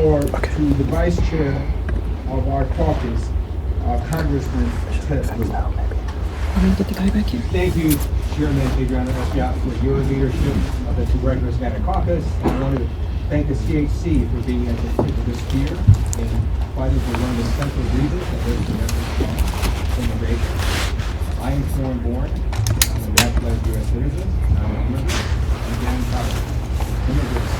floor to the vice chair of our caucus, Congressman Lieu. Can we get the guy back here? Thank you, Chairman Adriano, for your leadership of the Congressional Hispanic Caucus. And I want to thank the CHC for being at the tip of the spear in fighting for one of the central reasons that lives in immigration. I am foreign born. I'm a naturalized U.S. citizen. I'm an immigrant. I'm down south. Immigrants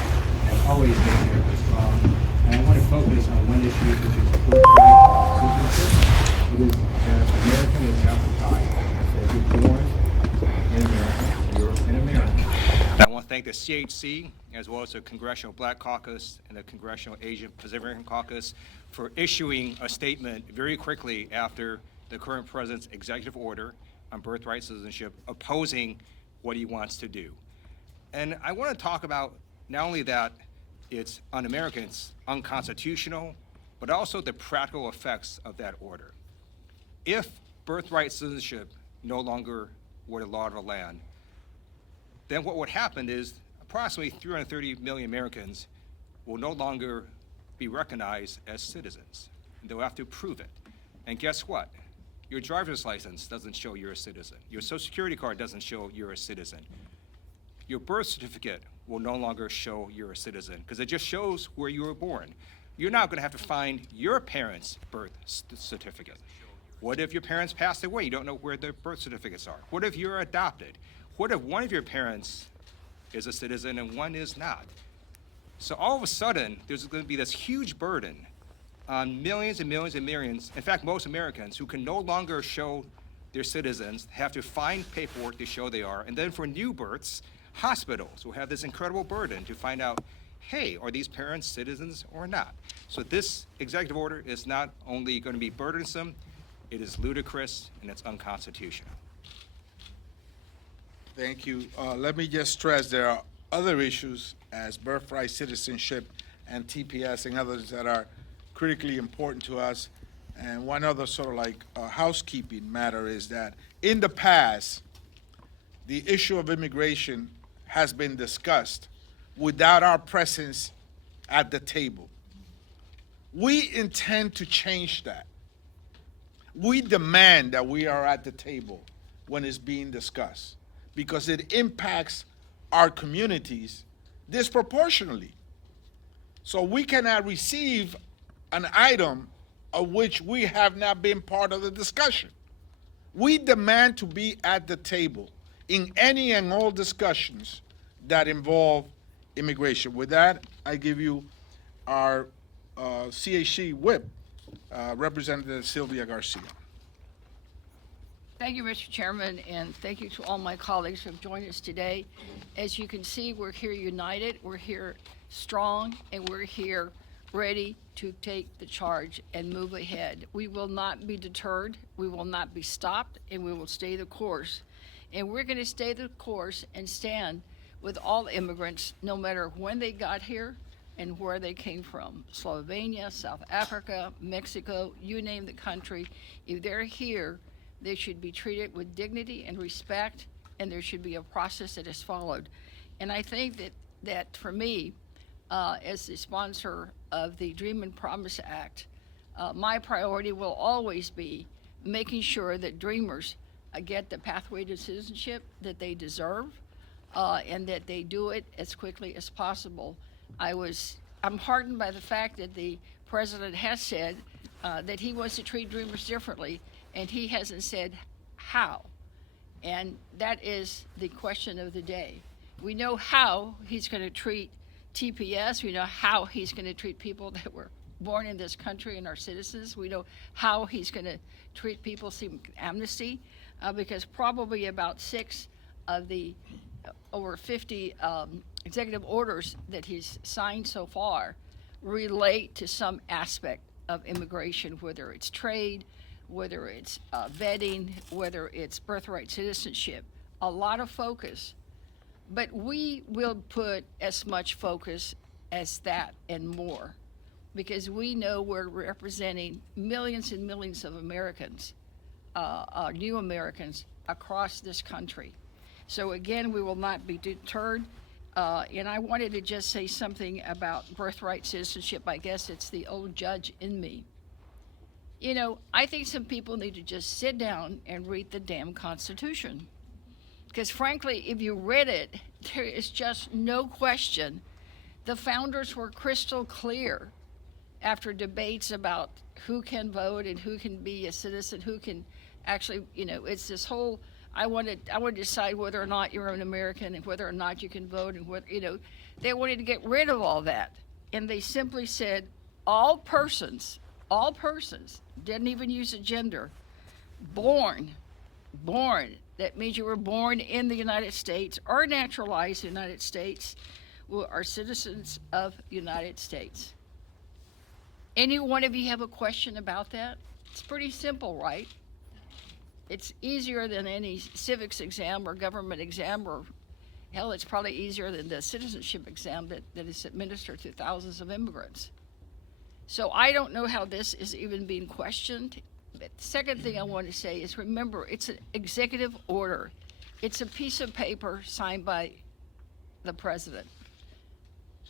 have always been here for strong. And I want to focus on one issue, which is birthright citizenship. It is American is half the time. If you're born in America, you're an American. And I want to thank the CHC, as well as the Congressional Black Caucus and the Congressional Asian Pacific Caucus, for issuing a statement very quickly after the current president's executive order on birthright citizenship, opposing what he wants to do. And I want to talk about not only that it's un-American, it's unconstitutional, but also the practical effects of that order. If birthright citizenship no longer were the law of the land, then what would happen is approximately 330 million Americans will no longer be recognized as citizens. They'll have to prove it. And guess what? Your driver's license doesn't show you're a citizen. Your social security card doesn't show you're a citizen. Your birth certificate will no longer show you're a citizen because it just shows where you were born. You're now going to have to find your parents' birth certificate. What if your parents passed away? You don't know where their birth certificates are. What if you're adopted? What if one of your parents is a citizen and one is not? So all of a sudden, there's going to be this huge burden on millions and millions and millions, in fact, most Americans who can no longer show their citizens, have to find paperwork to show they are. And then for new births, hospitals will have this incredible burden to find out, hey, are these parents citizens or not? So this executive order is not only going to be burdensome, it is ludicrous and it's unconstitutional. Thank you. Let me just stress there are other issues as birthright citizenship and TPS and others that are critically important to us. And one other sort of like housekeeping matter is that in the past, the issue of immigration has been discussed without our presence at the table. We intend to change that. We demand that we are at the table when it's being discussed because it impacts our communities disproportionately. So we cannot receive an item of which we have not been part of the discussion. We demand to be at the table in any and all discussions that involve immigration. With that, I give you our CHC whip, Representative Sylvia Garcia. Thank you, Mr. Chairman, and thank you to all my colleagues who have joined us today. As you can see, we're here united, we're here strong, and we're here ready to take the charge and move ahead. We will not be deterred, we will not be stopped, and we will stay the course. And we're going to stay the course and stand with all immigrants, no matter when they got here and where they came from. Slovenia, South Africa, Mexico, you name the country. If they're here, they should be treated with dignity and respect, and there should be a process that is followed. And I think that for me, as the sponsor of the Dream and Promise Act, my priority will always be making sure that dreamers get the pathway to citizenship that they deserve, and that they do it as quickly as possible. I'm heartened by the fact that the president has said that he wants to treat dreamers differently, and he hasn't said how. And that is the question of the day. We know how he's going to treat TPS. We know how he's going to treat people that were born in this country and are citizens. We know how he's going to treat people seeking amnesty, because probably about 6 of the over 50 executive orders that he's signed so far relate to some aspect of immigration, whether it's trade, whether it's vetting, whether it's birthright citizenship. A lot of focus, but we will put as much focus as that and more, because we know we're representing millions and millions of Americans, new Americans across this country. So again, we will not be deterred, And I wanted to just say something about birthright citizenship. I guess it's the old judge in me. You know, I think some people need to just sit down and read the damn Constitution. Because frankly, if you read it, there is just no question. The founders were crystal clear after debates about who can vote and who can be a citizen, who can actually, you know, it's this whole, I want to decide whether or not you're an American and whether or not you can vote and what, you know, they wanted to get rid of all that. And they simply said, all persons, didn't even use a gender, born, that means you were born in the United States or naturalized in the United States, are citizens of the United States. Any one of you have a question about that? It's pretty simple, right? It's easier than any civics exam or government exam, or hell, it's probably easier than the citizenship exam that is administered to thousands of immigrants. So I don't know how this is even being questioned. The second thing I want to say is, remember, it's an executive order. It's a piece of paper signed by the president.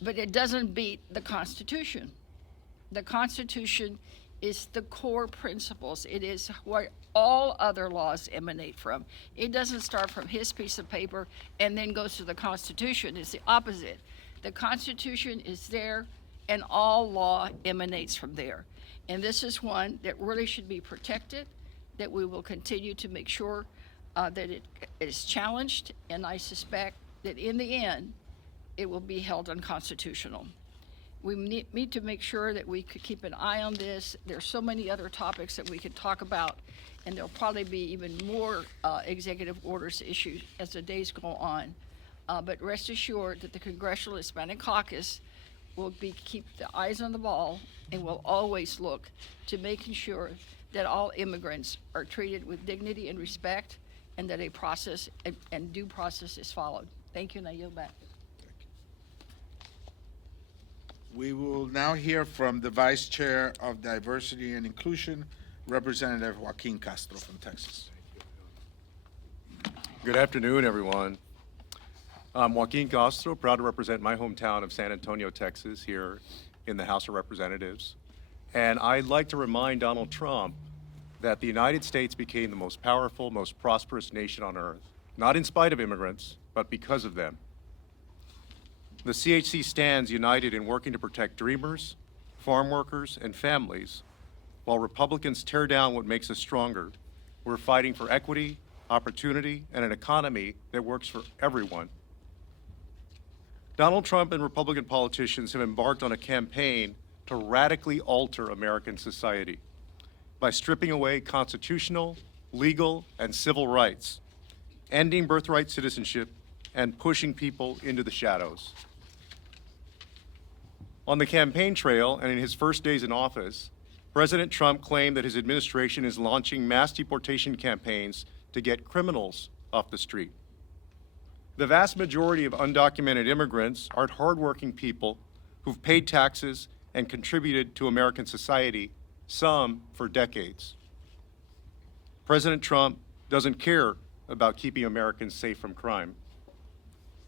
But it doesn't beat the Constitution. The Constitution is the core principles. It is what all other laws emanate from. It doesn't start from his piece of paper and then goes to the Constitution. It's the opposite. The Constitution is there and all law emanates from there. And this is one that really should be protected, that we will continue to make sure that it is challenged, and I suspect that in the end, it will be held unconstitutional. We need to make sure that we could keep an eye on this. There's so many other topics that we could talk about, and there'll probably be even more executive orders issued as the days go on. But rest assured that the Congressional Hispanic Caucus will keep the eyes on the ball and will always look to making sure that all immigrants are treated with dignity and respect, and that a process and due process is followed. Thank you, and I yield back. We will now hear from the Vice Chair of Diversity and Inclusion, Representative Joaquin Castro from Texas. Good afternoon, everyone. I'm Joaquin Castro, proud to represent my hometown of San Antonio, Texas, here in the House of Representatives. And I'd like to remind Donald Trump that the United States became the most powerful, most prosperous nation on earth, not in spite of immigrants, but because of them. The CHC stands united in working to protect dreamers, farm workers, and families. While Republicans tear down what makes us stronger, we're fighting for equity, opportunity, and an economy that works for everyone. Donald Trump and Republican politicians have embarked on a campaign to radically alter American society by stripping away constitutional, legal, and civil rights, ending birthright citizenship, and pushing people into the shadows. On the campaign trail and in his first days in office, President Trump claimed that his administration is launching mass deportation campaigns to get criminals off the street. The vast majority of undocumented immigrants are hardworking people who've paid taxes and contributed to American society, some for decades. President Trump doesn't care about keeping Americans safe from crime.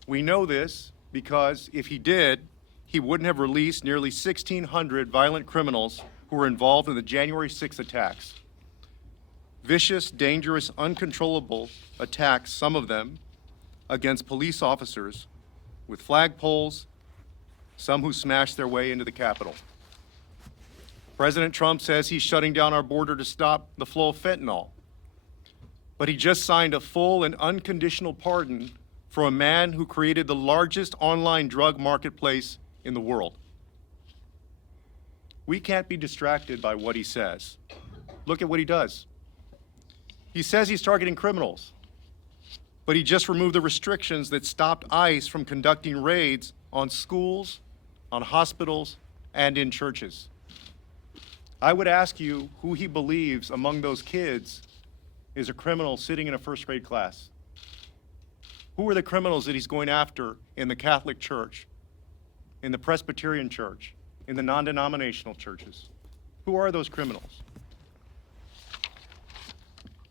We know this because if he did, he wouldn't have released nearly 1,600 violent criminals who were involved in the January 6th attacks. Vicious, dangerous, uncontrollable attacks, some of them against police officers with flagpoles, some who smashed their way into the Capitol. President Trump says he's shutting down our border to stop the flow of fentanyl, but he just signed a full and unconditional pardon for a man who created the largest online drug marketplace in the world. We can't be distracted by what he says. Look at what he does. He says he's targeting criminals, but he just removed the restrictions that stopped ICE from conducting raids on schools, on hospitals, and in churches. I would ask you who he believes among those kids is a criminal sitting in a first grade class. Who are the criminals that he's going after in the Catholic Church, in the Presbyterian Church, in the non-denominational churches? Who are those criminals?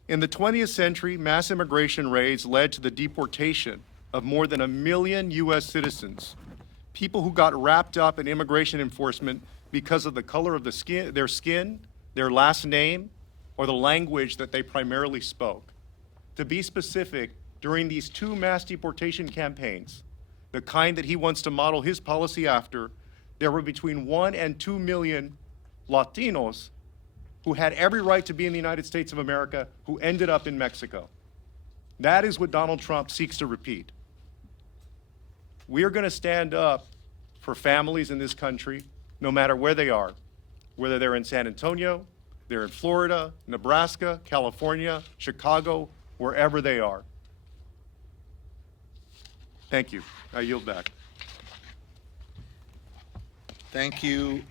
In the 20th century, mass immigration raids led to the deportation of more than 1 million U.S. citizens, people who got wrapped up in immigration enforcement because of the color of their skin, their last name, or the language that they primarily spoke. To be specific, during these 2 mass deportation campaigns, the kind that he wants to model his policy after, there were between 1 and 2 million Latinos who had every right to be in the United States of America who ended up in Mexico. That is what Donald Trump seeks to repeat. We are going to stand up for families in this country, no matter where they are, whether they're in San Antonio, they're in Florida, Nebraska, California, Chicago, wherever they are. Thank you. I yield back. Thank you.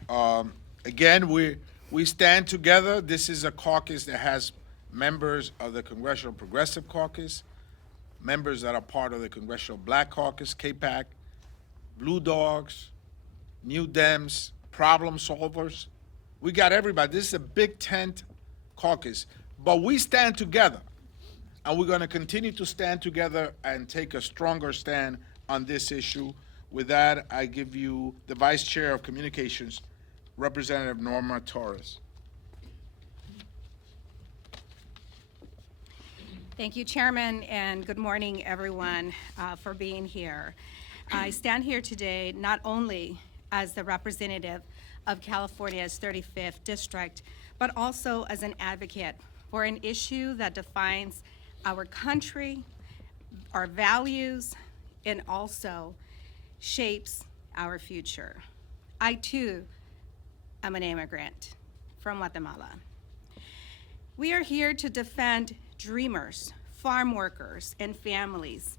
Again, we stand together. This is a caucus that has members of the Congressional Progressive Caucus, members that are part of the Congressional Black Caucus, KPAC, Blue Dogs, New Dems, problem solvers. We got everybody. This is a big tent caucus, but we stand together, and we're going to continue to stand together and take a stronger stand on this issue. With that, I give you the Vice Chair of Communications, Representative Norma Torres. Thank you, Chairman, and good morning, everyone, for being here. I stand here today not only as the representative of California's 35th District, but also as an advocate for an issue that defines our country, our values, and also shapes our future. I, too, am an immigrant from Guatemala. We are here to defend dreamers, farm workers, and families.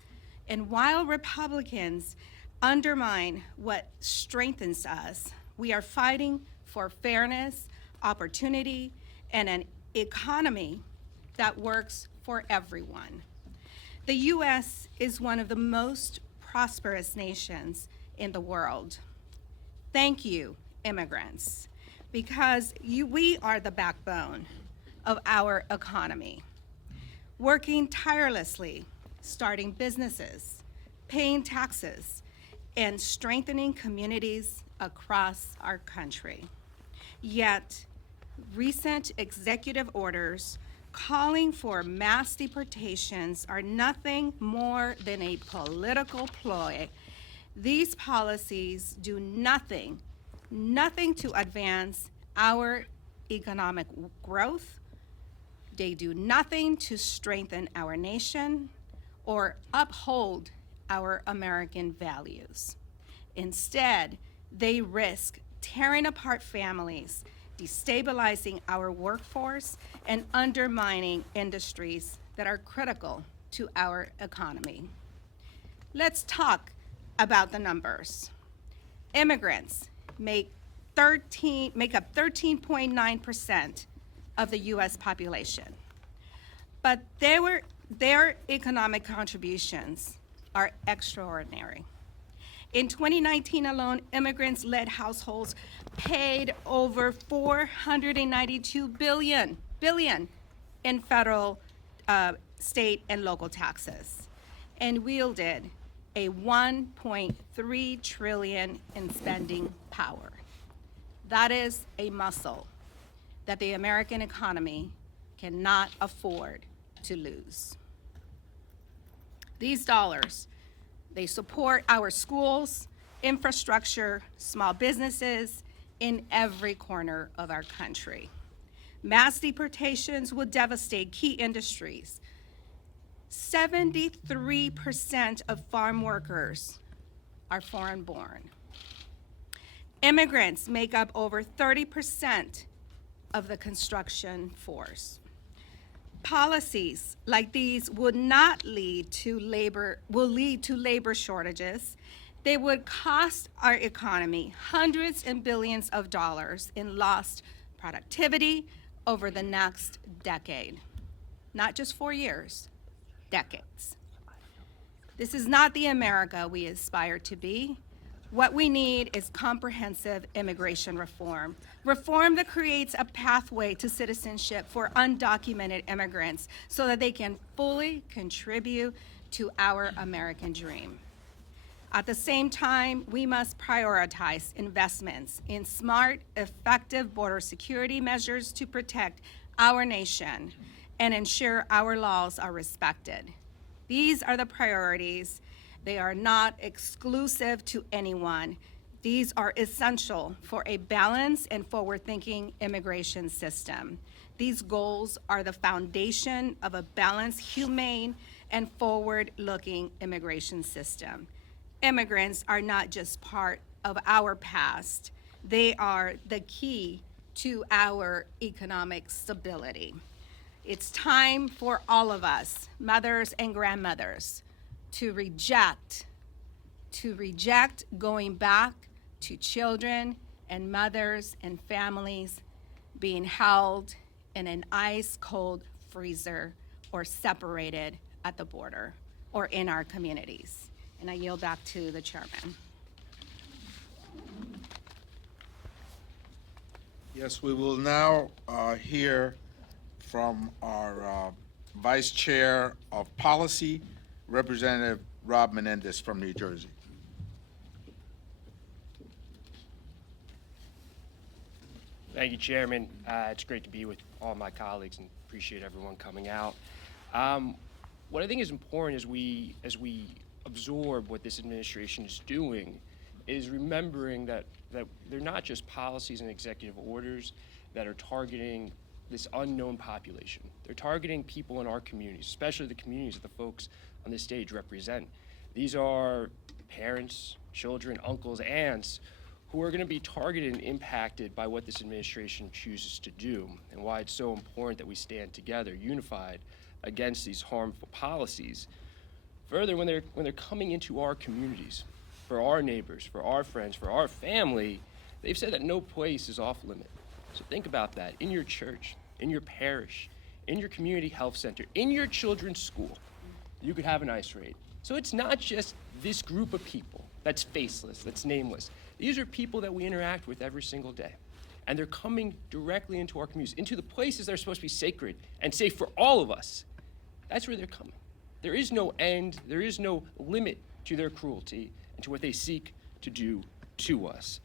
And while Republicans undermine what strengthens us, we are fighting for fairness, opportunity, and an economy that works for everyone. The U.S. is one of the most prosperous nations in the world. Thank you, immigrants, because we are the backbone of our economy. Working tirelessly, starting businesses, paying taxes, and strengthening communities across our country. Yet, recent executive orders calling for mass deportations are nothing more than a political ploy. These policies do nothing to advance our economic growth. They do nothing to strengthen our nation or uphold our American values. Instead, they risk tearing apart families, destabilizing our workforce, and undermining industries that are critical to our economy. Let's talk about the numbers. Immigrants make up 13.9% of the U.S. population, but their economic contributions are extraordinary. In 2019 alone, immigrants-led households paid over $492 billion in federal, state, and local taxes, and wielded a $1.3 trillion in spending power. That is a muscle that the American economy cannot afford to lose. These dollars, they support our schools, infrastructure, small businesses in every corner of our country. Mass deportations will devastate key industries. 73% of farm workers are foreign-born. Immigrants make up over 30% of the construction force. Policies like these would not lead to labor shortages. They would cost our economy hundreds and billions of dollars in lost productivity over the next decade. Not just 4 years, decades. This is not the America we aspire to be. What we need is comprehensive immigration reform. Reform that creates a pathway to citizenship for undocumented immigrants so that they can fully contribute to our American dream. At the same time, we must prioritize investments in smart, effective border security measures to protect our nation and ensure our laws are respected. These are the priorities. They are not exclusive to anyone. These are essential for a balanced and forward-thinking immigration system. These goals are the foundation of a balanced, humane, and forward-looking immigration system. Immigrants are not just part of our past. They are the key to our economic stability. It's time for all of us, mothers and grandmothers, to reject going back to children and mothers and families being held in an ice-cold freezer or separated at the border or in our communities. And I yield back to the chairman. Yes, we will now hear from our Vice Chair of Policy, Representative Rob Menendez from New Jersey. Thank you, Chairman. It's great to be with all my colleagues and appreciate everyone coming out. What I think is important as we absorb what this administration is doing is remembering that they're not just policies and executive orders that are targeting this unknown population. They're targeting people in our communities, especially the communities that the folks on this stage represent. These are parents, children, uncles, aunts, who are going to be targeted and impacted by what this administration chooses to do, and why it's so important that we stand together, unified, against these harmful policies. Further, when they're coming into our communities, for our neighbors, for our friends, for our family, they've said that no place is off limit. So think about that. In your church, in your parish, in your community health center, in your children's school, you could have an ICE raid. So it's not just this group of people that's faceless, that's nameless. These are people that we interact with every single day. And they're coming directly into our communities, into the places that are supposed to be sacred and safe for all of us. That's where they're coming. There is no end, there is no limit to their cruelty and to what they seek to do to us.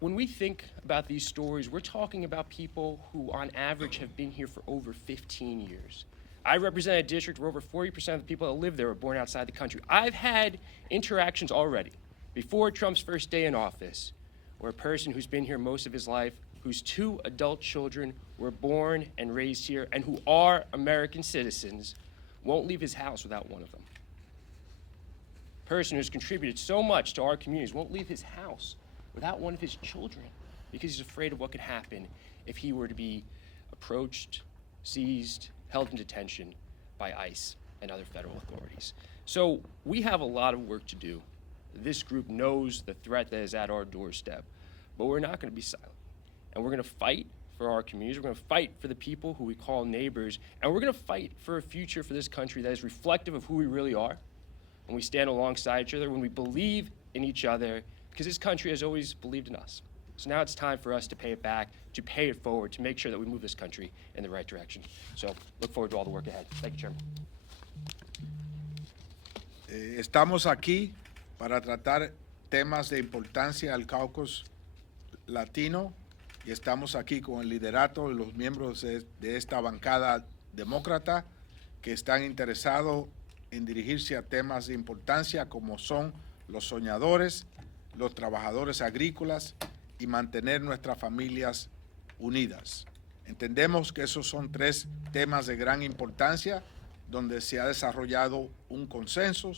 When we think about these stories, we're talking about people who on average have been here for over 15 years. I represent a district where over 40% of the people that live there were born outside the country. I've had interactions already, before Trump's first day in office, where a person who's been here most of his life, whose 2 adult children were born and raised here and who are American citizens, won't leave his house without one of them. A person who's contributed so much to our communities won't leave his house without one of his children because he's afraid of what could happen if he were to be approached, seized, held in detention by ICE and other federal authorities. So we have a lot of work to do. This group knows the threat that is at our doorstep, but we're not going to be silent. And we're going to fight for our communities. We're going to fight for the people who we call neighbors, and we're going to fight for a future for this country that is reflective of who we really are. When we stand alongside each other, when we believe in each other, because this country has always believed in us. So now it's time for us to pay it back, to pay it forward, to make sure that we move this country in the right direction. So look forward to all the work ahead. Thank you, Chairman. Estamos aquí para tratar temas de importancia al caucus latino y estamos aquí con el liderato de los miembros de esta bancada demócrata que están interesados en dirigirse a temas de importancia como son los soñadores, los trabajadores agrícolas y mantener nuestras familias unidas. Entendemos que esos son 3 temas de gran importancia donde se ha desarrollado un consenso.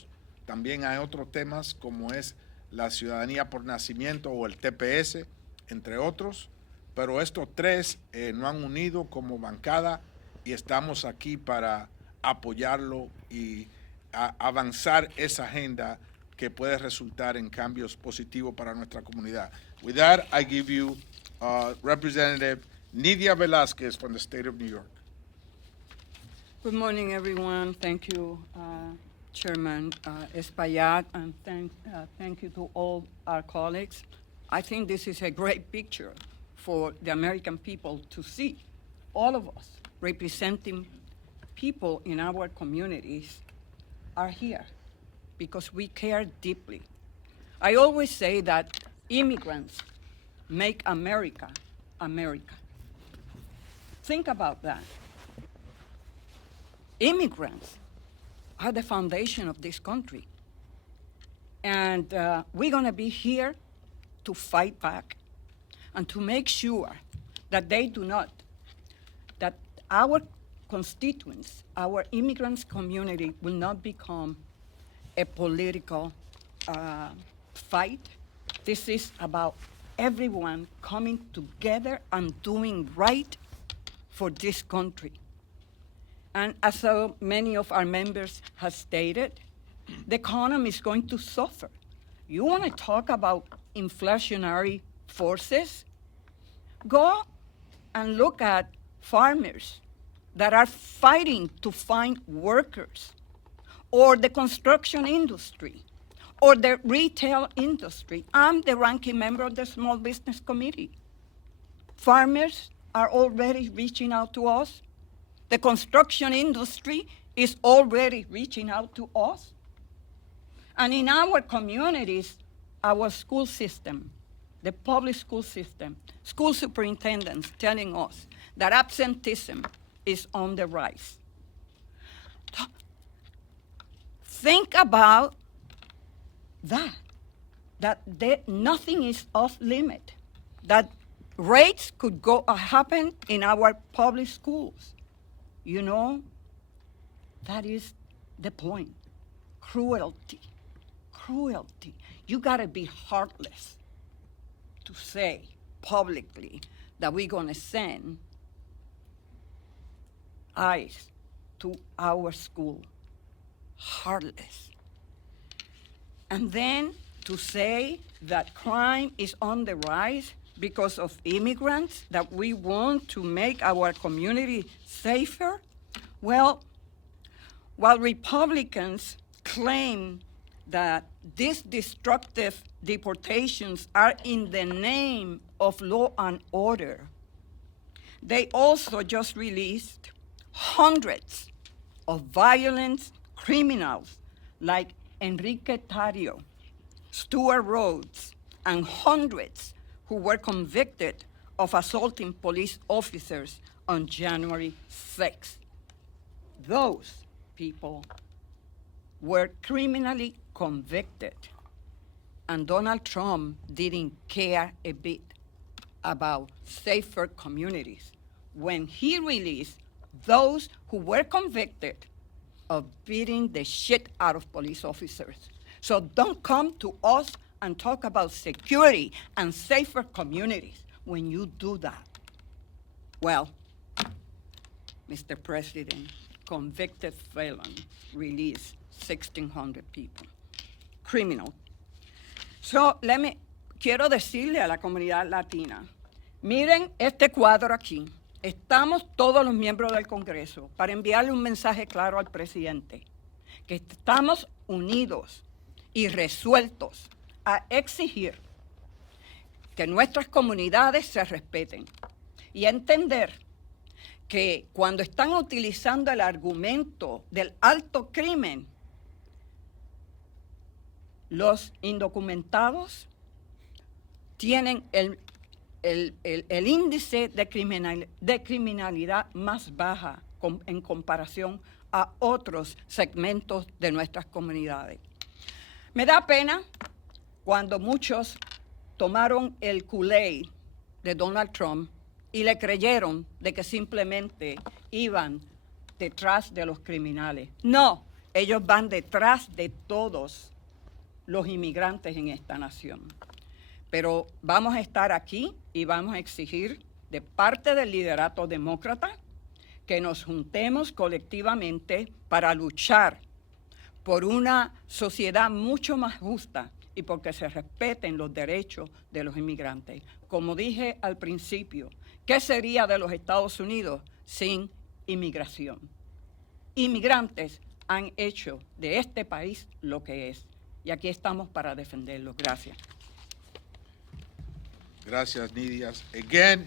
También hay otros temas como es la ciudadanía por nacimiento o el TPS, entre otros, pero estos 3 nos han unido como bancada y estamos aquí para apoyarlo y avanzar esa agenda que puede resultar en cambios positivos para nuestra comunidad. With that, I give you Representative Nydia Velázquez from the state of New York. Good morning, everyone. Thank you, Chairman Espaillat, and thank you to all our colleagues. I think this is a great picture for the American people to see, all of us representing people in our communities are here because we care deeply. I always say that immigrants make America, America. Think about that. Immigrants are the foundation of this country. And we're going to be here to fight back and to make sure that they do not, that our constituents, our immigrants community will not become a political fight. This is about everyone coming together and doing right for this country. And as so many of our members have stated, the economy is going to suffer. You want to talk about inflationary forces? Go and look at farmers that are fighting to find workers, or the construction industry, or the retail industry. I'm the ranking member of the Small Business Committee. Farmers are already reaching out to us. The construction industry is already reaching out to us. And in our communities, our school system, the public school system, school superintendents telling us that absenteeism is on the rise. Think about that nothing is off limit, that rates could go happen in our public schools. You know, that is the point. Cruelty, cruelty. You gotta be heartless to say publicly that we're gonna send ICE to our school. Heartless. And then to say that crime is on the rise because of immigrants, that we want to make our community safer. Well, while Republicans claim that these destructive deportations are in the name of law and order, they also just released hundreds of violent criminals like Enrique Tario, Stuart Rhodes, and hundreds who were convicted of assaulting police officers on January 6th. Those people were criminally convicted, and Donald Trump didn't care a bit about safer communities when he released those who were convicted of beating the shit out of police officers. So don't come to us and talk about security and safer communities when you do that. Well, Mr. President, convicted felon released 1,600 people, criminal. So quiero decirle a la comunidad latina, miren este cuadro aquí. Estamos todos los miembros del Congreso para enviarle un mensaje claro al presidente, que estamos unidos y resueltos a exigir que nuestras comunidades se respeten y a entender que cuando están utilizando el argumento del alto crimen, los indocumentados tienen el índice de criminalidad más baja en comparación a otros segmentos de nuestras comunidades. Me da pena cuando muchos tomaron el Kool-Aid de Donald Trump y le creyeron de que simplemente iban detrás de los criminales. No, ellos van detrás de todos los inmigrantes en esta nación. Pero vamos a estar aquí y vamos a exigir de parte del liderato demócrata que nos juntemos colectivamente para luchar por una sociedad mucho más justa y porque se respeten los derechos de los inmigrantes. Como dije al principio, ¿qué sería de los Estados Unidos sin inmigración? Inmigrantes han hecho de este país lo que es. Y aquí estamos para defenderlos. Gracias. Gracias, Nydia. Again,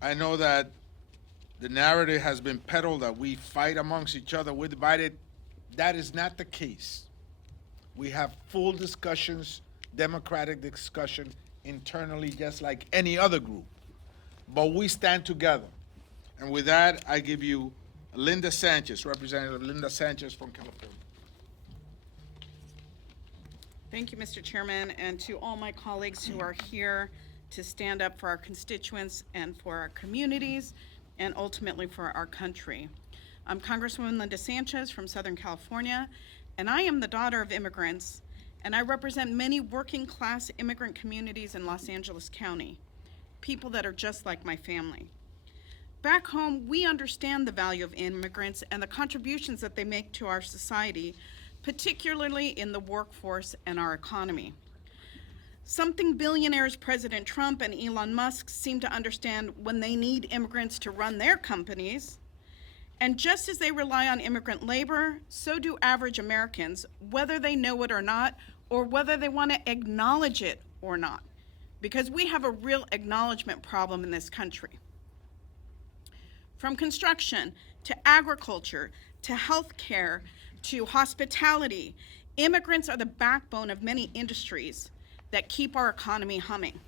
I know that the narrative has been peddled that we fight amongst each other. We're divided That is not the case. We have full discussions, democratic discussion internally, just like any other group. But we stand together. And with that, I give you Linda Sanchez, Representative Linda Sanchez from California. Thank you, Mr. Chairman, and to all my colleagues who are here to stand up for our constituents and for our communities and ultimately for our country. I'm Congresswoman Linda Sanchez from Southern California, and I am the daughter of immigrants, and I represent many working class immigrant communities in Los Angeles County, people that are just like my family. Back home, we understand the value of immigrants and the contributions that they make to our society, particularly in the workforce and our economy. Something billionaires President Trump and Elon Musk seem to understand when they need immigrants to run their companies. And just as they rely on immigrant labor, so do average Americans, whether they know it or not, or whether they want to acknowledge it or not, because we have a real acknowledgement problem in this country. From construction to agriculture to healthcare to hospitality, immigrants are the backbone of many industries that keep our economy humming.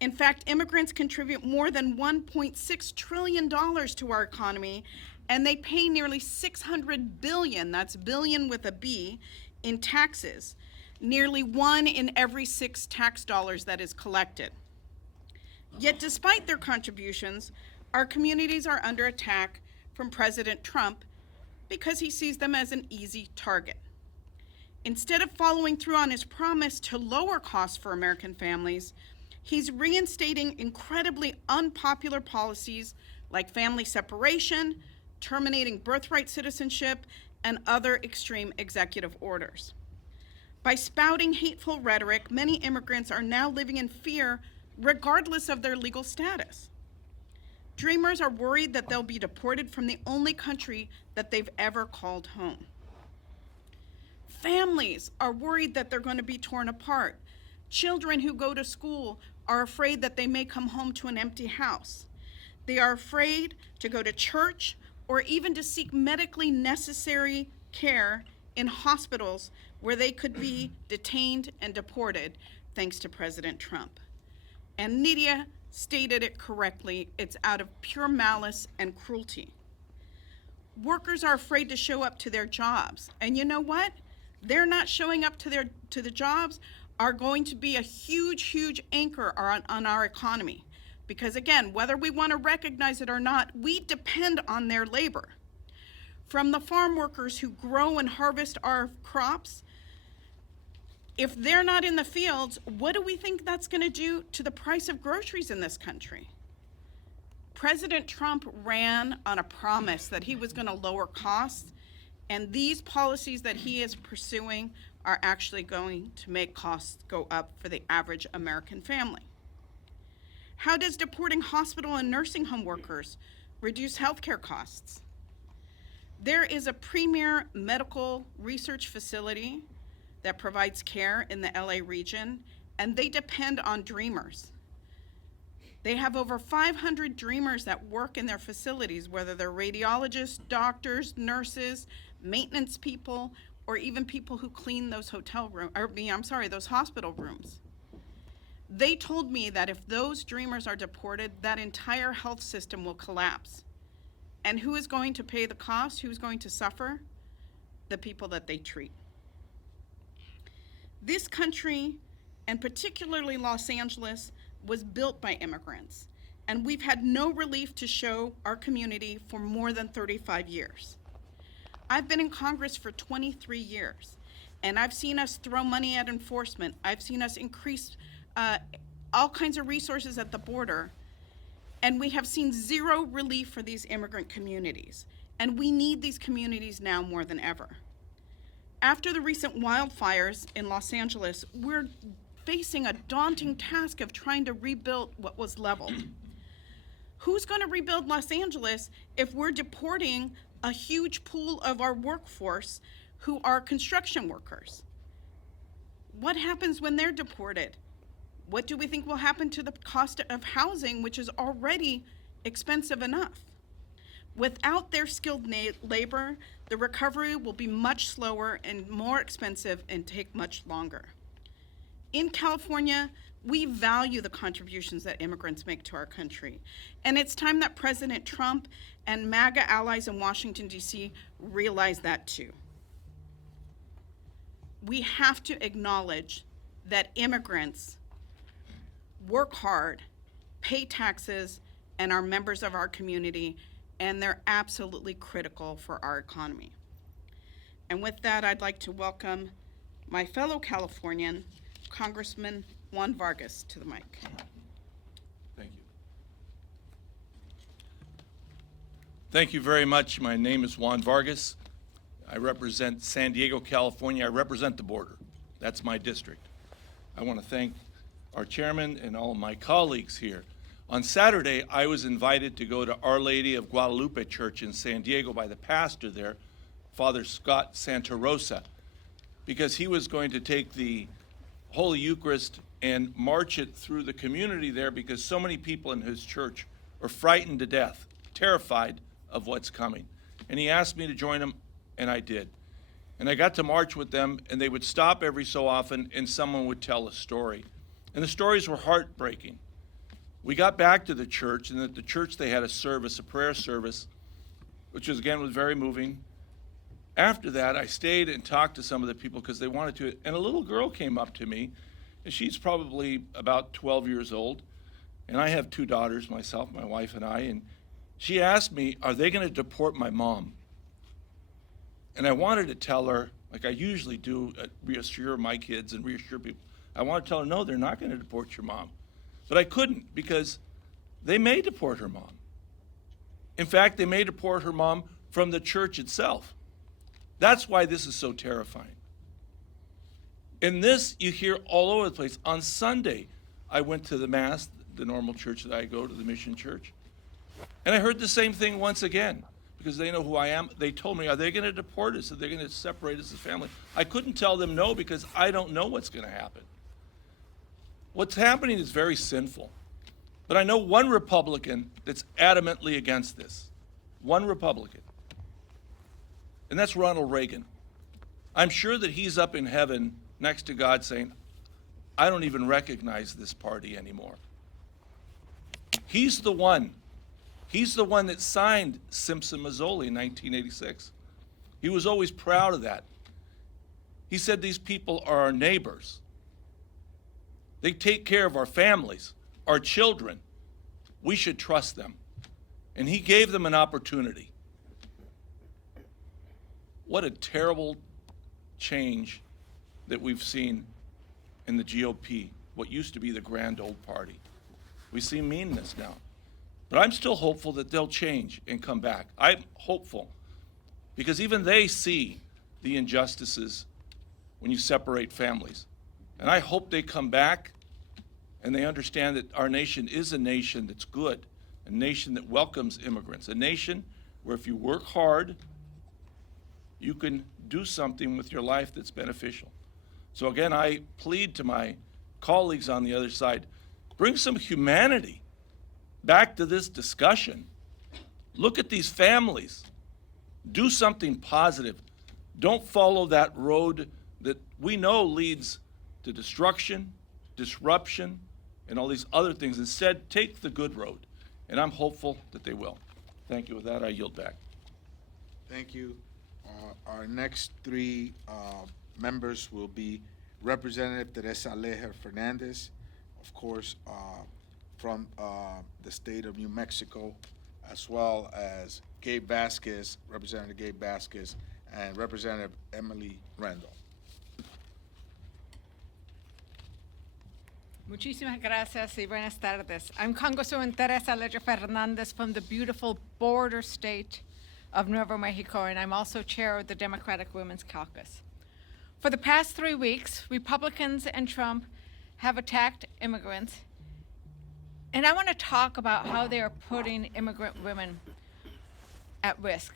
In fact, immigrants contribute more than $1.6 trillion to our economy, and they pay nearly $600 billion, that's billion with a B, in taxes, nearly 1 in every 6 tax dollars that is collected. Yet despite their contributions, our communities are under attack from President Trump because he sees them as an easy target. Instead of following through on his promise to lower costs for American families, he's reinstating incredibly unpopular policies like family separation, terminating birthright citizenship, and other extreme executive orders. By spouting hateful rhetoric, many immigrants are now living in fear regardless of their legal status. Dreamers are worried that they'll be deported from the only country that they've ever called home. Families are worried that they're going to be torn apart. Children who go to school are afraid that they may come home to an empty house. They are afraid to go to church or even to seek medically necessary care in hospitals where they could be detained and deported thanks to President Trump. And Nydia stated it correctly, it's out of pure malice and cruelty. Workers are afraid to show up to their jobs, and you know what? They're not showing up to the jobs are going to be a huge anchor on our economy. Because again, whether we want to recognize it or not, we depend on their labor. From the farm workers who grow and harvest our crops, if they're not in the fields, what do we think that's going to do to the price of groceries in this country? President Trump ran on a promise that he was going to lower costs, and these policies that he is pursuing are actually going to make costs go up for the average American family. How does deporting hospital and nursing home workers reduce healthcare costs? There is a premier medical research facility that provides care in the LA region, and they depend on dreamers. They have over 500 dreamers that work in their facilities, whether they're radiologists, doctors, nurses, maintenance people, or even people who clean those those hospital rooms. They told me that if those dreamers are deported, that entire health system will collapse. And who is going to pay the cost? Who's going to suffer? The people that they treat. This country, and particularly Los Angeles, was built by immigrants, and we've had no relief to show our community for more than 35 years. I've been in Congress for 23 years, and I've seen us throw money at enforcement. I've seen us increase all kinds of resources at the border, and we have seen zero relief for these immigrant communities, and we need these communities now more than ever. After the recent wildfires in Los Angeles, we're facing a daunting task of trying to rebuild what was leveled. Who's going to rebuild Los Angeles if we're deporting a huge pool of our workforce who are construction workers? What happens when they're deported? What do we think will happen to the cost of housing, which is already expensive enough? Without their skilled labor, The recovery will be much slower and more expensive and take much longer. In California, we value the contributions that immigrants make to our country, and it's time that President Trump and MAGA allies in Washington, D.C. realize that too. We have to acknowledge that immigrants work hard, pay taxes, and are members of our community, and they're absolutely critical for our economy. And with that, I'd like to welcome my fellow Californian, Congressman Juan Vargas, to the mic. Thank you. Thank you very much. My name is Juan Vargas. I represent San Diego, California. I represent the border. That's my district. I want to thank our chairman and all of my colleagues here. On Saturday, I was invited to go to Our Lady of Guadalupe Church in San Diego by the pastor there, Father Scott Santa Rosa, because he was going to take the Holy Eucharist and march it through the community there because so many people in his church are frightened to death, terrified of what's coming. And he asked me to join him, and I did. And I got to march with them, and they would stop every so often, and someone would tell a story. And the stories were heartbreaking. We got back to the church, and at the church they had a service, a prayer service, which was very moving. After that, I stayed and talked to some of the people because they wanted to, and a little girl came up to me, and she's probably about 12 years old, and I have two daughters, myself, my wife, and I, and she asked me, are they going to deport my mom? And I wanted to tell her, like I usually do, reassure my kids and reassure people. I want to tell her, no, they're not going to deport your mom. But I couldn't because they may deport her mom. In fact, they may deport her mom from the church itself. That's why this is so terrifying. And this you hear all over the place. On Sunday, I went to the Mass, the normal church that I go to, the Mission Church, and I heard the same thing once again because they know who I am. They told me, are they going to deport us? Are they going to separate us as family? I couldn't tell them no because I don't know what's going to happen. What's happening is very sinful. But I know one Republican that's adamantly against this. One Republican. And that's Ronald Reagan. I'm sure that he's up in heaven next to God saying, I don't even recognize this party anymore. He's the one. He's the one that signed Simpson-Mazzoli in 1986. He was always proud of that. He said these people are our neighbors. They take care of our families, our children. We should trust them. And he gave them an opportunity. What a terrible change that we've seen in the GOP, what used to be the grand old party. We see meanness now. But I'm still hopeful that they'll change and come back. I'm hopeful because even they see the injustices when you separate families. And I hope they come back and they understand that our nation is a nation that's good, a nation that welcomes immigrants, a nation where if you work hard, you can do something with your life that's beneficial. So again, I plead to my colleagues on the other side, bring some humanity back to this discussion. Look at these families. Do something positive. Don't follow that road that we know leads to destruction, disruption, and all these other things. Instead, take the good road. And I'm hopeful that they will. Thank you. With that, I yield back. Thank you. Our next three members will be Representative Teresa Fernandez, of course, from the state of New Mexico, as well as Gabe Vasquez, Representative Gabe Vasquez, and Representative Emily Randall. Muchísimas gracias y buenas tardes. I'm Congresswoman Teresa Fernandez from the beautiful border state of Nuevo Mexico, and I'm also chair of the Democratic Women's Caucus. For the past 3 weeks, Republicans and Trump have attacked immigrants, and I want to talk about how they are putting immigrant women at risk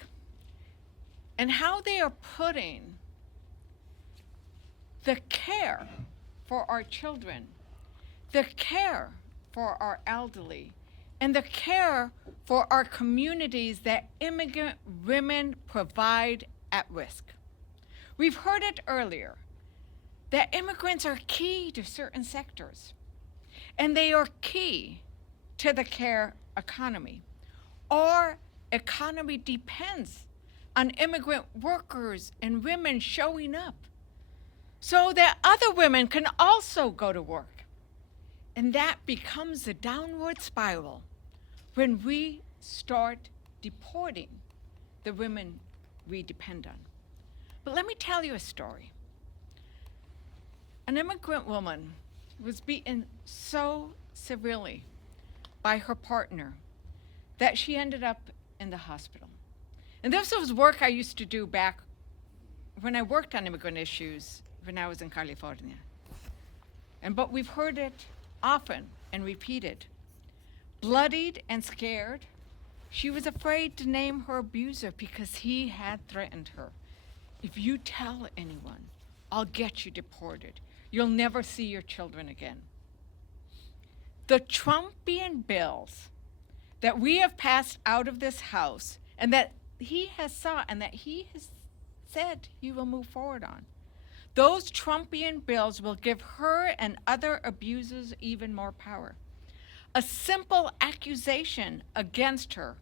and how they are putting the care for our children, the care for our elderly, and the care for our communities that immigrant women provide at risk. We've heard it earlier that immigrants are key to certain sectors, and they are key to the care economy. Our economy depends on immigrant workers and women showing up so that other women can also go to work. And that becomes a downward spiral when we start deporting the women we depend on. But let me tell you a story. An immigrant woman was beaten so severely by her partner that she ended up in the hospital. And this was work I used to do back when I worked on immigrant issues when I was in California. But we've heard it often and repeated. Bloodied and scared, she was afraid to name her abuser because he had threatened her. If you tell anyone, I'll get you deported. You'll never see your children again. The Trumpian bills that we have passed out of this House and that he has sought and that he has said he will move forward on, those Trumpian bills will give her and other abusers even more power. A simple accusation against her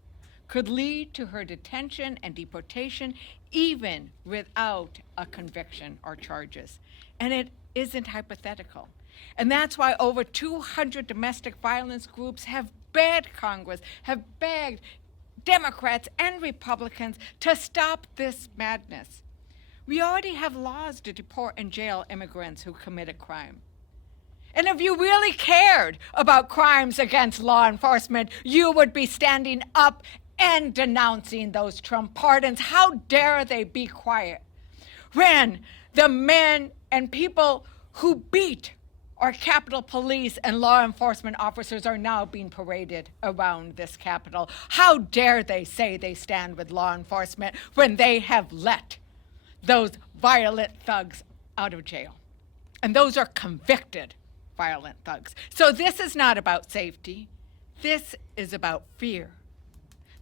could lead to her detention and deportation even without a conviction or charges. And it isn't hypothetical. And that's why over 200 domestic violence groups have begged Congress, have begged Democrats and Republicans to stop this madness. We already have laws to deport and jail immigrants who commit a crime. And if you really cared about crimes against law enforcement, you would be standing up and denouncing those Trump pardons. How dare they be quiet when the men and people who beat our Capitol Police and law enforcement officers are now being paraded around this Capitol? How dare they say they stand with law enforcement when they have let those violent thugs out of jail? And those are convicted violent thugs. So this is not about safety. This is about fear.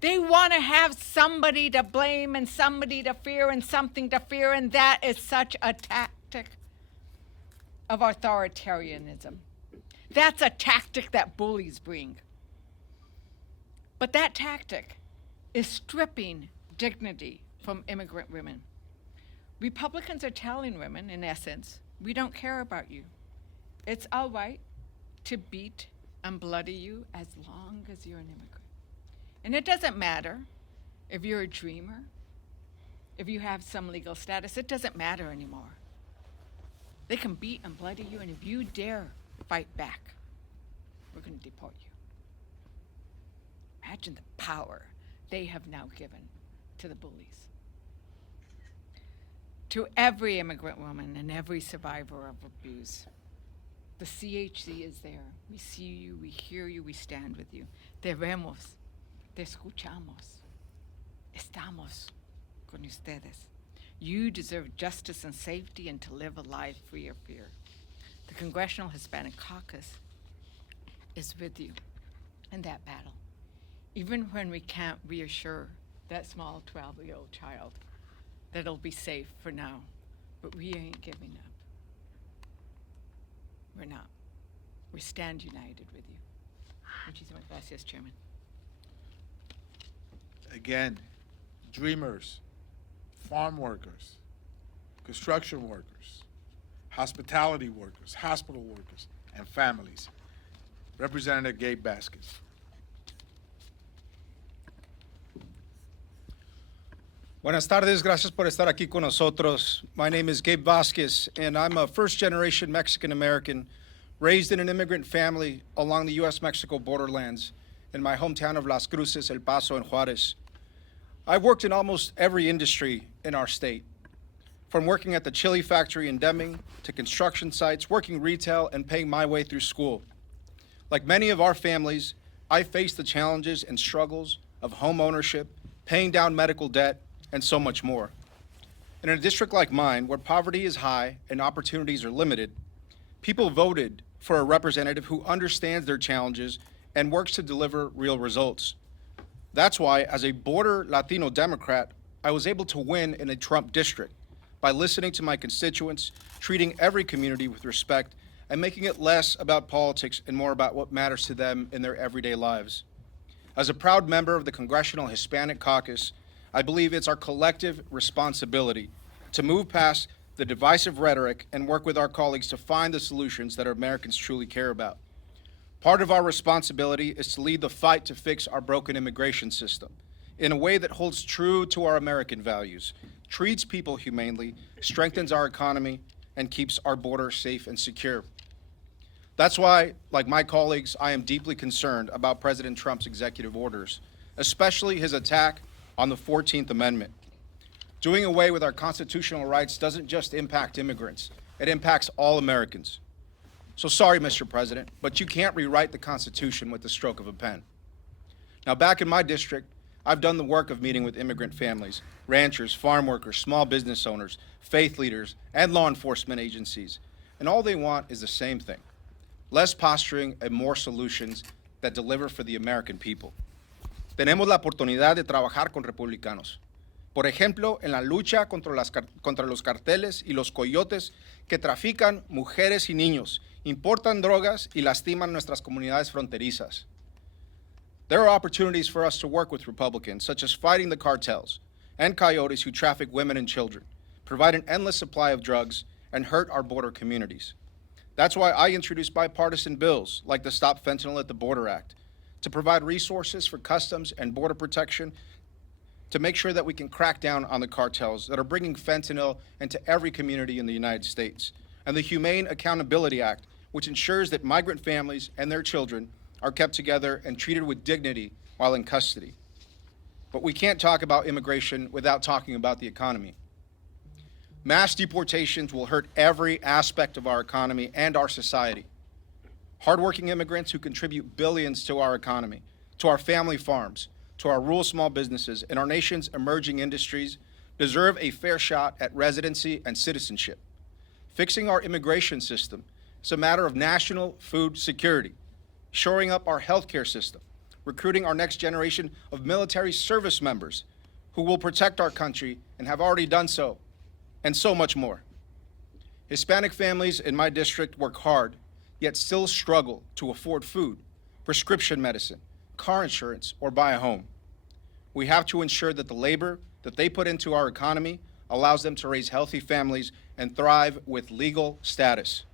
They want to have somebody to blame and somebody to fear and something to fear, and that is such a tactic of authoritarianism. That's a tactic that bullies bring. But that tactic is stripping dignity from immigrant women. Republicans are telling women, in essence, we don't care about you. It's all right to beat and bloody you as long as you're an immigrant. And it doesn't matter if you're a dreamer, if you have some legal status, it doesn't matter anymore. They can beat and bloody you, and if you dare fight back, we're going to deport you. Imagine the power they have now given to the bullies. To every immigrant woman and every survivor of abuse, the CHC is there. We see you, we hear you, we stand with you. Te vemos, te escuchamos. Estamos con ustedes. You deserve justice and safety and to live a life free of fear. The Congressional Hispanic Caucus is with you in that battle, even when we can't reassure that small 12-year-old child that it'll be safe for now, but we ain't giving up. We're not. We stand united with you. Muchísimas gracias, Chairman. Again, dreamers, farm workers, construction workers, hospitality workers, hospital workers, and families. Representative Gabe Vasquez. Buenas tardes, gracias por estar aquí con nosotros. My name is Gabe Vasquez, and I'm a first-generation Mexican-American raised in an immigrant family along the U.S.-Mexico borderlands in my hometown of Las Cruces, El Paso, and Juarez. I've worked in almost every industry in our state, from working at the chili factory in Deming to construction sites, working retail, and paying my way through school. Like many of our families, I faced the challenges and struggles of home ownership, paying down medical debt, and so much more. In a district like mine, where poverty is high and opportunities are limited, people voted for a representative who understands their challenges and works to deliver real results. That's why, as a border Latino Democrat, I was able to win in a Trump district by listening to my constituents, treating every community with respect, and making it less about politics and more about what matters to them in their everyday lives. As a proud member of the Congressional Hispanic Caucus, I believe it's our collective responsibility to move past the divisive rhetoric and work with our colleagues to find the solutions that Americans truly care about. Part of our responsibility is to lead the fight to fix our broken immigration system in a way that holds true to our American values, treats people humanely, strengthens our economy, and keeps our border safe and secure. That's why, like my colleagues, I am deeply concerned about President Trump's executive orders, especially his attack on the 14th Amendment. Doing away with our constitutional rights doesn't just impact immigrants, it impacts all Americans. So sorry, Mr. President, but you can't rewrite the Constitution with the stroke of a pen. Now, back in my district, I've done the work of meeting with immigrant families, ranchers, farm workers, small business owners, faith leaders, and law enforcement agencies. And all they want is the same thing: less posturing and more solutions that deliver for the American people. Tenemos la oportunidad de trabajar con republicanos. Por ejemplo, en la lucha contra los carteles y los coyotes que trafican mujeres y niños, importan drogas y lastiman nuestras comunidades fronterizas. There are opportunities for us to work with Republicans, such as fighting the cartels and coyotes who traffic women and children, provide an endless supply of drugs, and hurt our border communities. That's why I introduced bipartisan bills like the Stop Fentanyl at the Border Act, to provide resources for customs and border protection to make sure that we can crack down on the cartels that are bringing fentanyl into every community in the United States, and the Humane Accountability Act, which ensures that migrant families and their children are kept together and treated with dignity while in custody. But we can't talk about immigration without talking about the economy. Mass deportations will hurt every aspect of our economy and our society. Hardworking immigrants who contribute billions to our economy, to our family farms, to our rural small businesses, and our nation's emerging industries deserve a fair shot at residency and citizenship. Fixing our immigration system is a matter of national food security, shoring up our healthcare system, recruiting our next generation of military service members who will protect our country and have already done so, and so much more. Hispanic families in my district work hard, yet still struggle to afford food, prescription medicine, car insurance, or buy a home. We have to ensure that the labor that they put into our economy allows them to raise healthy families and thrive with legal status.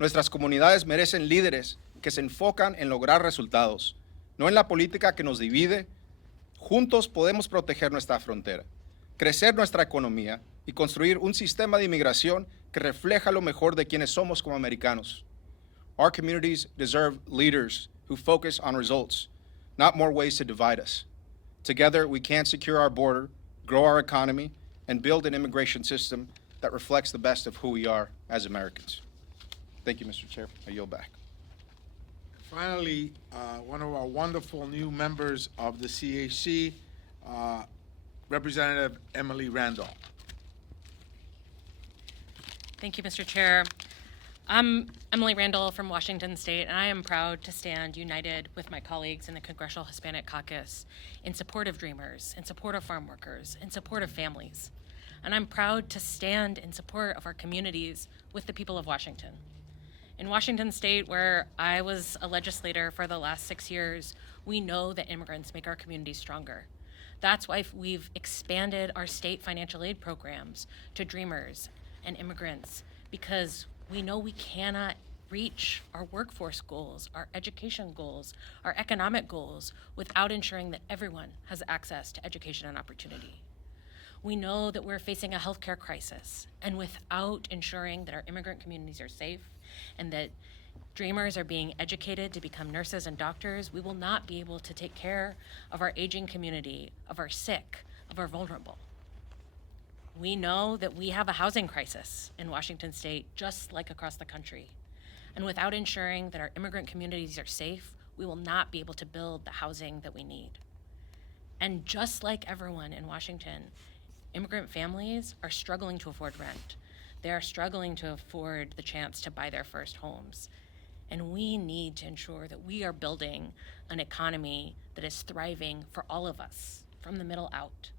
Nuestras comunidades merecen líderes que se enfocan en lograr resultados, no en la política que nos divide. Juntos podemos proteger nuestra frontera, crecer nuestra economía y construir un sistema de inmigración que refleja lo mejor de quienes somos como americanos. Our communities deserve leaders who focus on results, not more ways to divide us. Together, we can secure our border, grow our economy, and build an immigration system that reflects the best of who we are as Americans. Thank you, Mr. Chair. I yield back. Finally, one of our wonderful new members of the CHC, Representative Emily Randall. Thank you, Mr. Chair. I'm Emily Randall from Washington State, and I am proud to stand united with my colleagues in the Congressional Hispanic Caucus in support of Dreamers, in support of farm workers, in support of families. And I'm proud to stand in support of our communities with the people of Washington. In Washington State, where I was a legislator for the last 6 years, we know that immigrants make our communities stronger. That's why we've expanded our state financial aid programs to Dreamers and immigrants, because we know we cannot reach our workforce goals, our education goals, our economic goals without ensuring that everyone has access to education and opportunity. We know that we're facing a healthcare crisis, and without ensuring that our immigrant communities are safe and that Dreamers are being educated to become nurses and doctors, we will not be able to take care of our aging community, of our sick, of our vulnerable. We know that we have a housing crisis in Washington State, just like across the country. And without ensuring that our immigrant communities are safe, we will not be able to build the housing that we need. And just like everyone in Washington, immigrant families are struggling to afford rent. They are struggling to afford the chance to buy their first homes. And we need to ensure that we are building an economy that is thriving for all of us, from the middle out.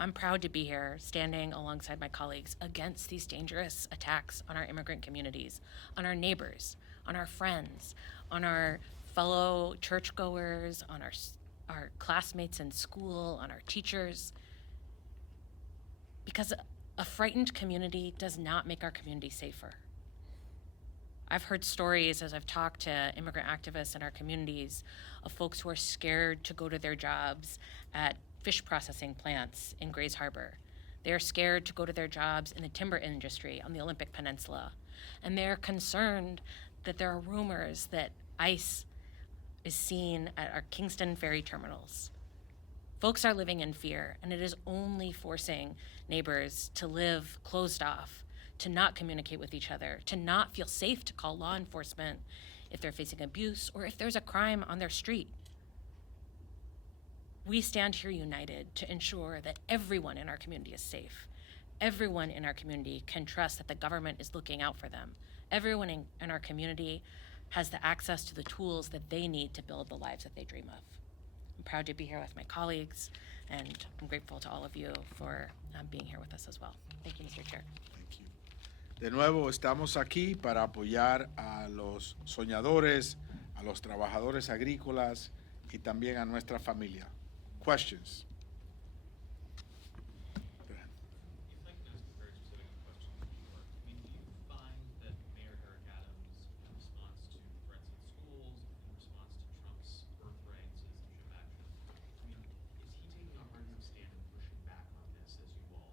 I'm proud to be here standing alongside my colleagues against these dangerous attacks on our immigrant communities, on our neighbors, on our friends, on our fellow churchgoers, on our classmates in school, on our teachers. Because a frightened community does not make our community safer. I've heard stories as I've talked to immigrant activists in our communities of folks who are scared to go to their jobs at fish processing plants in Grays Harbor. They are scared to go to their jobs in the timber industry on the Olympic Peninsula. And they're concerned that there are rumors that ICE is seen at our Kingston ferry terminals. Folks are living in fear, and it is only forcing neighbors to live closed off, to not communicate with each other, to not feel safe to call law enforcement if they're facing abuse or if there's a crime on their street. We stand here united to ensure that everyone in our community is safe. Everyone in our community can trust that the government is looking out for them. Everyone in our community has the access to the tools that they need to build the lives that they dream of. I'm proud to be here with my colleagues, and I'm grateful to all of you for being here with us as well. Thank you, Mr. Chair. Thank you. De nuevo, estamos aquí para apoyar a los soñadores, a los trabajadores agrícolas y también a nuestra familia. Questions? Go ahead. If I could ask a very specific question to New York. I mean, do you find that Mayor Eric Adams, in response to threats at schools, in response to Trump's birthright citizenship action, I mean, is he taking a hard enough stand and pushing back on this, as you all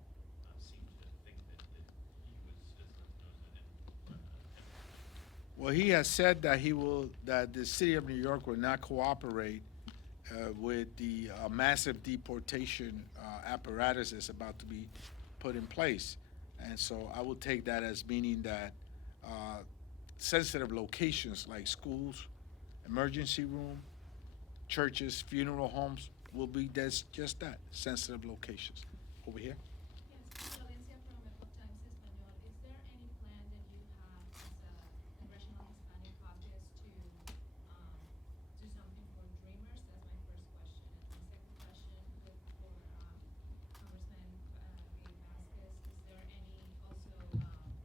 seem to think that he was, Well, he has said that that the city of New York will not cooperate with the massive deportation apparatus that's about to be put in place. And so I will take that as meaning that sensitive locations like schools, emergency room, churches, funeral homes will be just that, sensitive locations. Over here. Yes, Valencia from Times Español. Is there any plan that you have as a Congressional Hispanic Caucus to do something for Dreamers? That's my first question. And my second question for Congressman Gabe Vasquez. Is there any also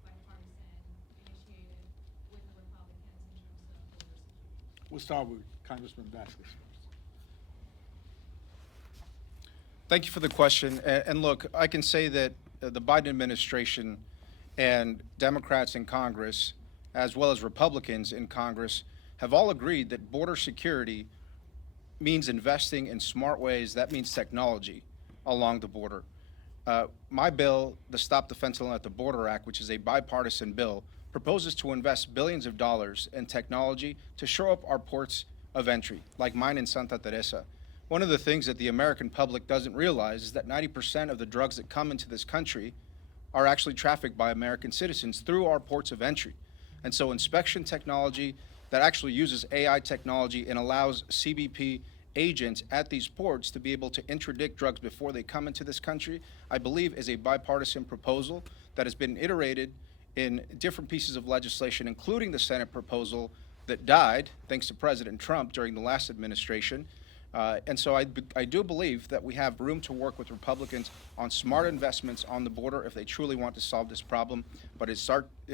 bipartisan initiative with the Republicans in terms of border security? We'll start with Congressman Vasquez. Thank you for the question. And look, I can say that the Biden administration and Democrats in Congress, as well as Republicans in Congress, have all agreed that border security means investing in smart ways. That means technology along the border. My bill, the Stop the Fentanyl at the Border Act, which is a bipartisan bill, proposes to invest billions of dollars in technology to shore up our ports of entry, like mine in Santa Teresa. One of the things that the American public doesn't realize is that 90% of the drugs that come into this country are actually trafficked by American citizens through our ports of entry. And so inspection technology that actually uses AI technology and allows CBP agents at these ports to be able to interdict drugs before they come into this country, I believe is a bipartisan proposal that has been iterated in different pieces of legislation, including the Senate proposal that died, thanks to President Trump, during the last administration. And so I do believe that we have room to work with Republicans on smart investments on the border if they truly want to solve this problem. But it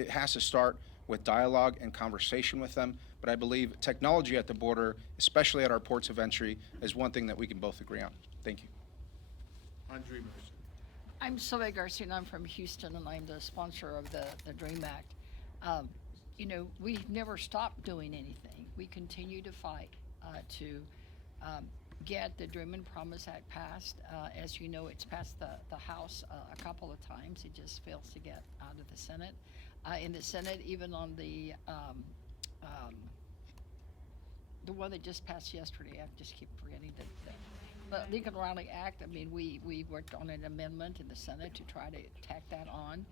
has to start with dialogue and conversation with them. But I believe technology at the border, especially at our ports of entry, is one thing that we can both agree on. Thank you. I'm Sylvia Garcia, and I'm from Houston, and I'm the sponsor of the DREAM Act. You know, we've never stopped doing anything. We continue to fight to get the Dream and Promise Act passed. As you know, it's passed the House a couple of times. It just fails to get out of the Senate. In the Senate, even on the one that just passed yesterday, I just keep forgetting the Lincoln Riley Act. I mean, we worked on an amendment in the Senate to try to tack that on.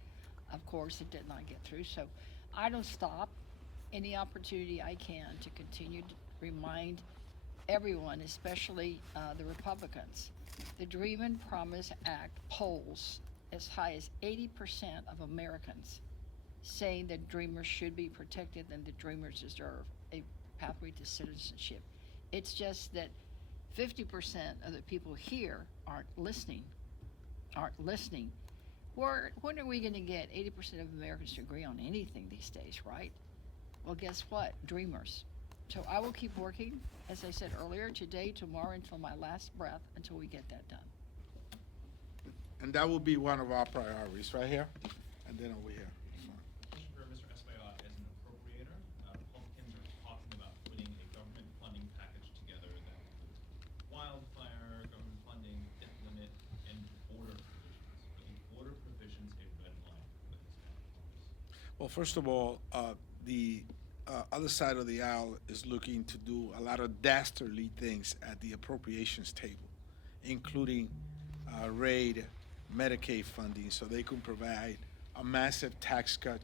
Of course, it did not get through. So I don't stop any opportunity I can to continue to remind everyone, especially the Republicans. The Dream and Promise Act polls as high as 80% of Americans saying that dreamers should be protected and that dreamers deserve a pathway to citizenship. It's just that 50% of the people here aren't listening aren't listening, when are we gonna get 80% of Americans to agree on anything these days, right? Well, guess what? Dreamers. So I will keep working, as I said earlier, today, tomorrow, until my last breath, until we get that done. And that will be one of our priorities, right here, and then over here. Question for Mr. Espaillat. As an appropriator, Republicans are talking about putting a government funding package together that includes wildfire, government funding, debt limit, and border provisions. Are the border provisions a red line for the Hispanic caucus? Well, first of all, the other side of the aisle is looking to do a lot of dastardly things at the appropriations table, including raid Medicaid funding so they can provide a massive tax cut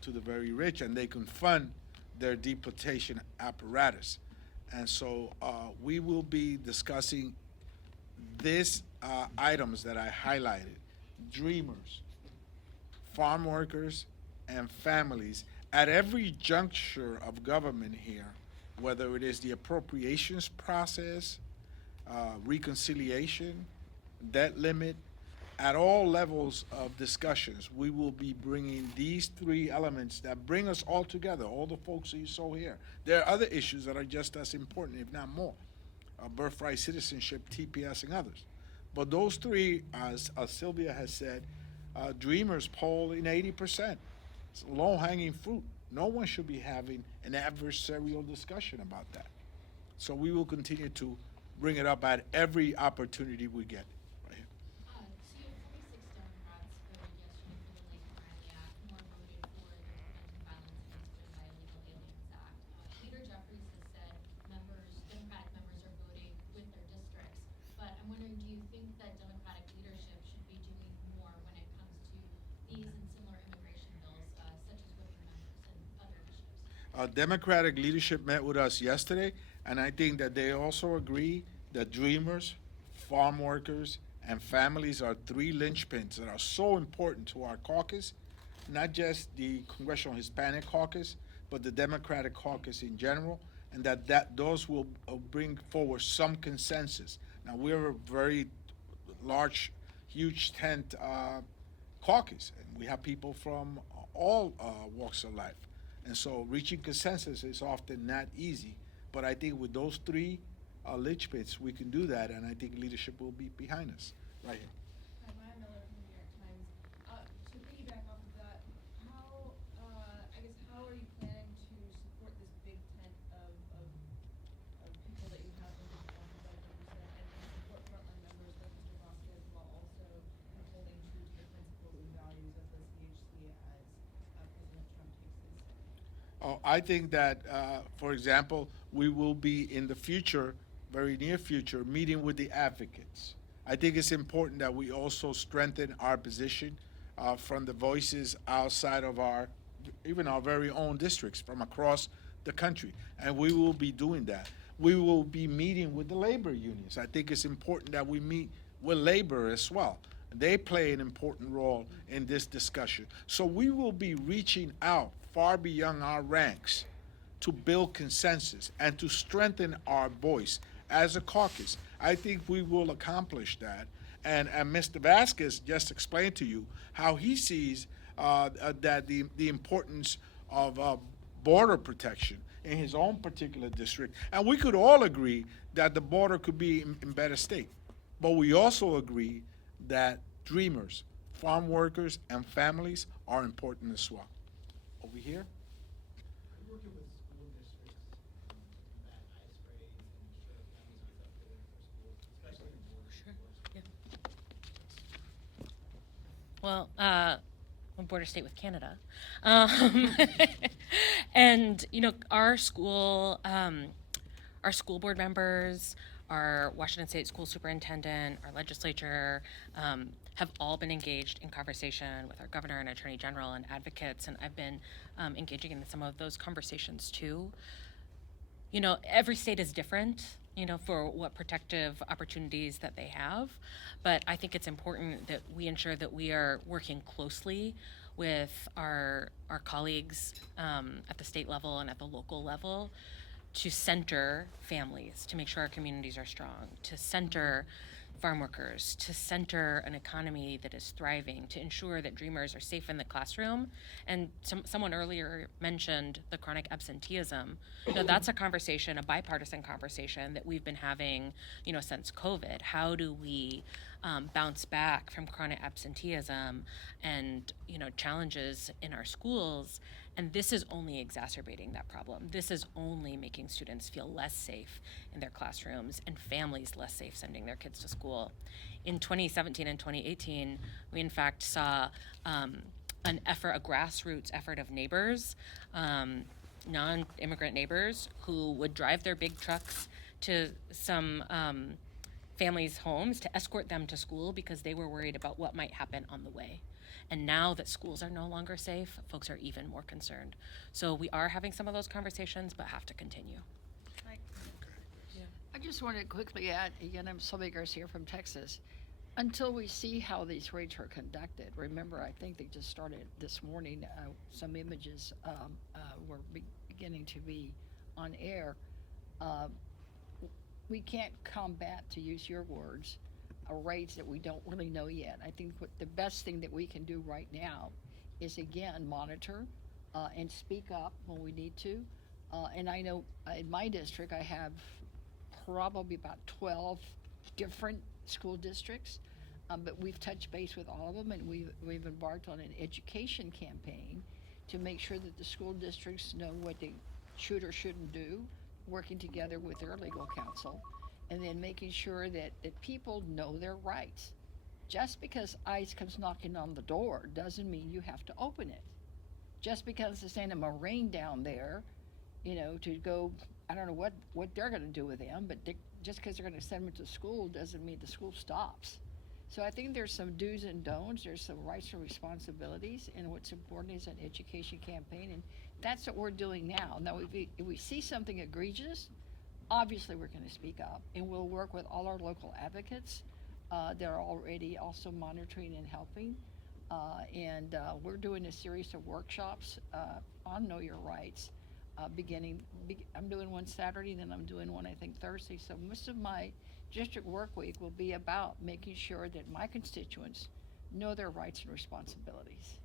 to the very rich, and they can fund their deportation apparatus. And so we will be discussing these items that I highlighted: dreamers, farm workers, and families at every juncture of government here, whether it is the appropriations process, reconciliation, debt limit. At all levels of discussions, we will be bringing these three elements that bring us all together, all the folks that you saw here. There are other issues that are just as important, if not more: birthright citizenship, TPS, and others. But those three, as Sylvia has said, dreamers poll in 80%. It's low-hanging fruit. No one should be having an adversarial discussion about that. So we will continue to bring it up at every opportunity we get. Right here. So you have 46 Democrats voted yesterday for the Lake Miranda Act. More voted for the Preventing Violence Against Women by Illegal Aliens Act. Leader Jeffries has said Democratic members are voting with their districts. But I'm wondering, do you think that Democratic leadership should be doing more when it comes to these and similar immigration bills, such as voting members and other initiatives? Democratic leadership met with us yesterday, and I think that they also agree that dreamers, farm workers, and families are three linchpins that are so important to our caucus, not just the Congressional Hispanic Caucus, but the Democratic Caucus in general, and that those will bring forward some consensus. Now, we're a very large, huge tent caucus, and we have people from all walks of life. And so reaching consensus is often not easy, but I think with those three linchpins, we can do that, and I think leadership will be behind us, right here. Hi, Maya Miller from the New York Times. To piggyback off of that, how are you planning to support this big tent of people that you have in the represent and support frontline members like Mr. Vasquez while also holding true to the principles and values of the CHC as President Trump takes his stand? Oh, I think that, for example, we will be in the future, very near future, meeting with the advocates. I think it's important that we also strengthen our position from the voices outside of even our very own districts from across the country. And we will be doing that. We will be meeting with the labor unions. I think it's important that we meet with labor as well. They play an important role in this discussion. So we will be reaching out far beyond our ranks to build consensus and to strengthen our voice as a caucus. I think we will accomplish that. And Mr. Vasquez just explained to you how he sees that the importance of border protection in his own particular district. And we could all agree that the border could be in better state. But we also agree that dreamers, farm workers, and families are important as well. Over here. Working with school districts to combat ice raids and ensure families are updated in their schools, especially in border. Well, a border state with Canada, and our school board members, our Washington State school superintendent, our legislature have all been engaged in conversation with our governor and attorney general and advocates, and I've been engaging in some of those conversations too. Every state is different, for what protective opportunities that they have, but I think it's important that we ensure that we are working closely with our colleagues at the state level and at the local level to center families, to make sure our communities are strong, to center farm workers, to center an economy that is thriving, to ensure that dreamers are safe in the classroom. And someone earlier mentioned the chronic absenteeism. That's a conversation, a bipartisan conversation that we've been having, since COVID. How do we bounce back from chronic absenteeism and, challenges in our schools? And this is only exacerbating that problem. This is only making students feel less safe in their classrooms and families less safe sending their kids to school. In 2017 and 2018, we in fact saw an effort, a grassroots effort of neighbors, non-immigrant neighbors who would drive their big trucks to some families' homes to escort them to school because they were worried about what might happen on the way. And now that schools are no longer safe, folks are even more concerned. So we are having some of those conversations, but have to continue. I just want to quickly add, again, I'm Sylvia Garcia from Texas. Until we see how these rates are conducted, remember, I think they just started this morning, some images were beginning to be on air. We can't combat, to use your words, rates that we don't really know yet. I think what the best thing that we can do right now is, again, monitor and speak up when we need to. And I know in my district, I have probably about 12 different school districts, but we've touched base with all of them, and we've embarked on an education campaign to make sure that the school districts know what they should or shouldn't do, working together with their legal counsel, and then making sure that people know their rights. Just because ICE comes knocking on the door doesn't mean you have to open it. Just because there's a Marine down there, to go, I don't know what they're gonna do with them, but just because they're gonna send them to school doesn't mean the school stops. So I think there's some do's and don'ts, there's some rights and responsibilities, and what's important is an education campaign, and that's what we're doing now. Now, if we see something egregious, obviously we're gonna speak up, and we'll work with all our local advocates. They're already also monitoring and helping. And we're doing a series of workshops on Know Your Rights, I'm doing one Saturday, then I'm doing one, I think, Thursday. So most of my district work week will be about making sure that my constituents know their rights and responsibilities.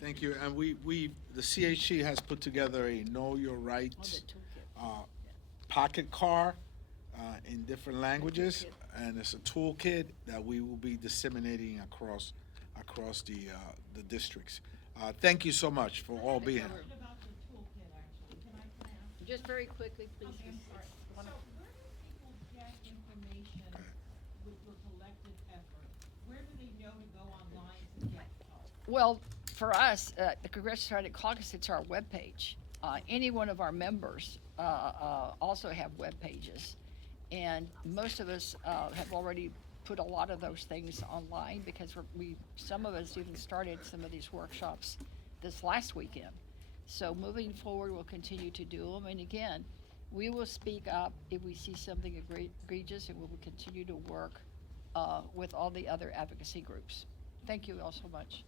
Thank you. And the CHC has put together a Know Your Rights pocket car in different languages, and it's a toolkit that we will be disseminating across the districts. Thank you so much for all being here. Just very quickly, please. So where do people get information with your collective effort? Where do they know to go online to get help? Well, for us, the Congressional Hispanic Caucus, it's our webpage. Any one of our members also have web pages, and most of us have already put a lot of those things online because some of us even started some of these workshops this last weekend. So moving forward, we'll continue to do them, and again, we will speak up if we see something egregious, and we will continue to work with all the other advocacy groups. Thank you all so much.